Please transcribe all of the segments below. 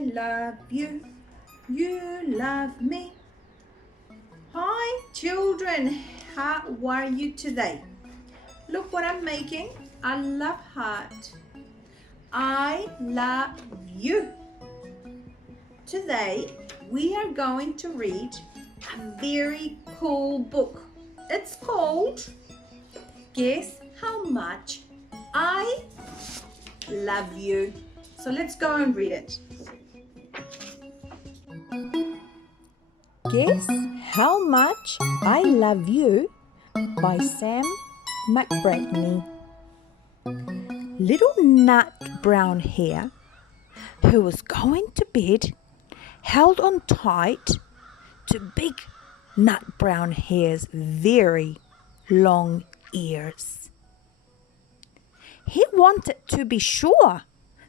I love you, you love me. Hi children, how are you today? Look what I'm making, a love heart. I love you. Today we are going to read a very cool book. It's called Guess How Much I Love You. So let's go and read it. Guess How Much I Love You by Sam McBratney. Little nut brown hare, who was going to bed, held on tight to big nut brown hare's very long ears. He wanted to be sure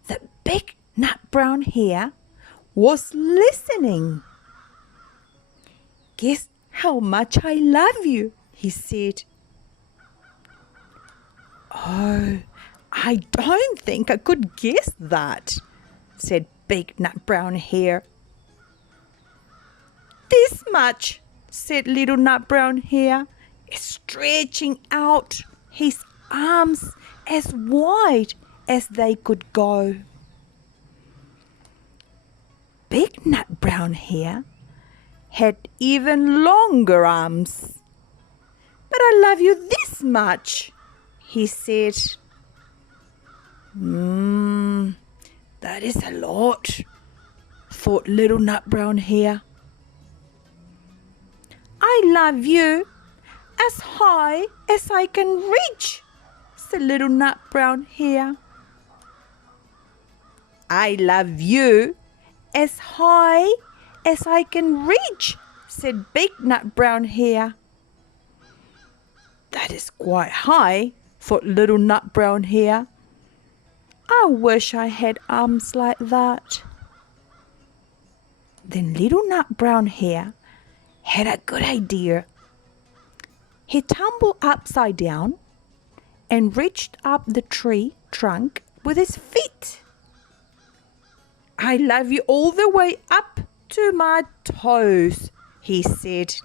that big nut brown hare was listening. Guess how much I love you, he said. Oh, I don't think I could guess that, said Big Nut Brown Hare. This much, said Little Nut Brown Hare, stretching out his arms as wide as they could go. Big Nut Brown Hare had even longer arms. But I love you this much, he said. That is a lot, thought Little Nut Brown Hare. I love you as high as I can reach, said Little Nut Brown Hare. I love you as high as I can reach, said Big Nut Brown Hare. That is quite high, thought Little Nut Brown Hare. I wish I had arms like that. Then Little Nut Brown Hare had a good idea. He tumbled upside down and reached up the tree trunk with his feet. I love you all the way up to my toes, he said.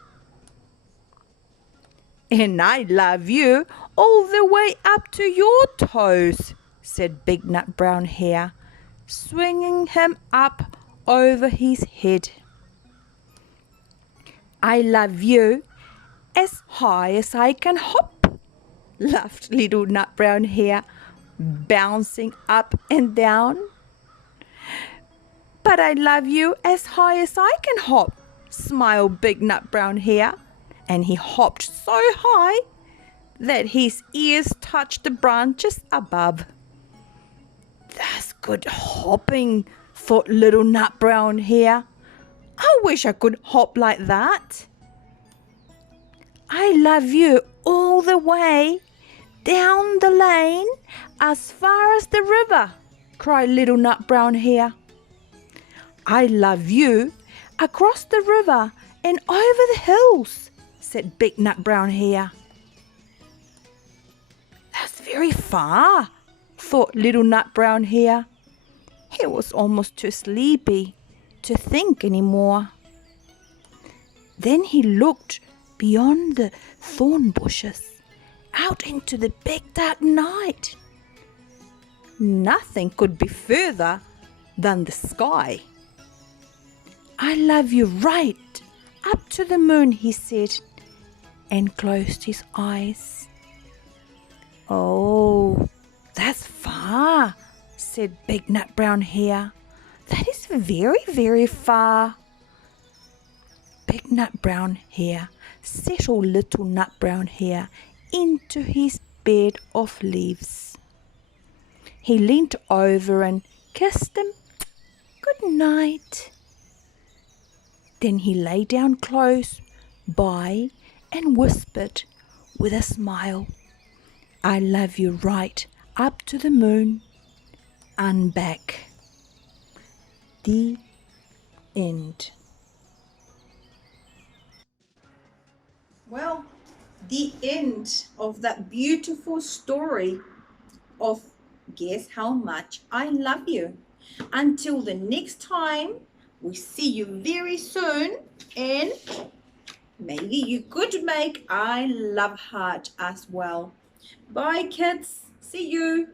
And I love you all the way up to your toes, said Big Nut Brown Hare, swinging him up over his head. I love you as high as I can hop, laughed Little Nut Brown Hare, bouncing up and down. But I love you as high as I can hop, smiled Big Nut Brown Hare, and he hopped so high that his ears touched the branches above. That's good hopping, thought Little Nut Brown Hare. I wish I could hop like that. I love you all the way down the lane as far as the river, cried Little Nut Brown Hare. I love you across the river and over the hills, said Big Nut Brown Hare. That's very far, thought Little Nut Brown Hare. He was almost too sleepy to think any more. Then he looked beyond the thorn bushes, out into the big dark night. Nothing could be further than the sky. I love you right up to the moon, he said, and closed his eyes. Oh, that's far, said Big Nut Brown Hare. That is very, very far. Big Nut Brown Hare settled Little Nut Brown Hare into his bed of leaves. He leant over and kissed him good night. Then he lay down close by and whispered with a smile, I love you right up to the moon and back. The end. Well, the end of that beautiful story of Guess How Much I Love You. Until the next time, we see you very soon, and maybe you could make I love heart as well. Bye kids, see you.